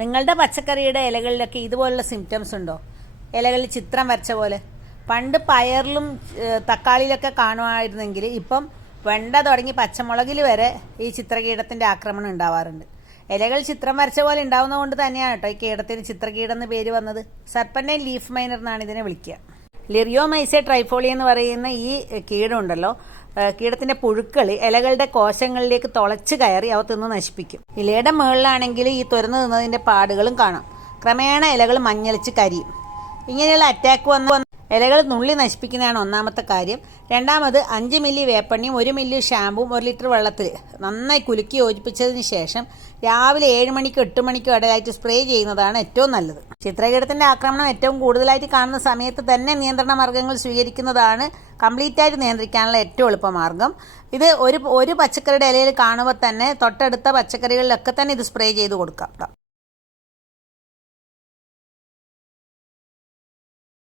നിങ്ങളുടെ പച്ചക്കറിയുടെ ഇലകളിലൊക്കെ ഇതുപോലുള്ള സിംറ്റംസ് ഉണ്ടോ? ഇലകളിൽ ചിത്രം വരച്ച പോലെ. പണ്ട് പയറിലും തക്കാളിയിലൊക്കെ കാണുമായിരുന്നെങ്കിൽ ഇപ്പം വെണ്ട തുടങ്ങി പച്ചമുളകിൽ വരെ ഈ ചിത്രകീടത്തിന്റെ ആക്രമണം ഉണ്ടാവാറുണ്ട്. ഇലകൾ ചിത്രം വരച്ച പോലെ ഉണ്ടാവുന്നത് കൊണ്ട് തന്നെയാണ് കേട്ടോ ഈ കീടത്തിന് ചിത്രകീടം എന്ന് പേര് വന്നത്. സർപ്പന്റെ ലീഫ് മൈനർ എന്നാണ് ഇതിനെ വിളിക്കുക. ലിറിയോമൈസെ ട്രൈഫോളി എന്ന് പറയുന്ന ഈ കീടം കീടത്തിന്റെ പുഴുക്കൾ ഇലകളുടെ കോശങ്ങളിലേക്ക് തുളച്ച് കയറി അവ തിന്ന് നശിപ്പിക്കും. ഇലയുടെ മുകളിലാണെങ്കിൽ ഈ തുരന്ന് നിന്നതിന്റെ പാടുകളും കാണാം. ക്രമേണ ഇലകൾ മഞ്ഞളിച്ച് കരിയും. ഇങ്ങനെയുള്ള അറ്റാക്ക് വന്ന് ഇലകൾ നുള്ളി നശിപ്പിക്കുന്നതാണ് ഒന്നാമത്തെ കാര്യം. രണ്ടാമത് അഞ്ച് മില്ലി വേപ്പണ്ണിയും ഒരു മില്ലി ഷാമ്പും ഒരു ലിറ്റർ വെള്ളത്തിൽ നന്നായി കുലുക്കി യോജിപ്പിച്ചതിന് ശേഷം രാവിലെ ഏഴ് മണിക്ക് എട്ട് മണിക്കും ഇടയിലായിട്ട് സ്പ്രേ ചെയ്യുന്നതാണ് ഏറ്റവും നല്ലത്. ചിത്രകീടത്തിന്റെ ആക്രമണം ഏറ്റവും കൂടുതലായിട്ട് കാണുന്ന സമയത്ത് തന്നെ നിയന്ത്രണ മാർഗങ്ങൾ സ്വീകരിക്കുന്നതാണ് കംപ്ലീറ്റ് ആയിട്ട് നിയന്ത്രിക്കാനുള്ള ഏറ്റവും എളുപ്പമാർഗം ഇത് ഒരു ഒരു പച്ചക്കറിയുടെ ഇലയിൽ കാണുമ്പോൾ തന്നെ തൊട്ടടുത്ത പച്ചക്കറികളിലൊക്കെ തന്നെ ഇത് സ്പ്രേ ചെയ്ത് കൊടുക്കാം.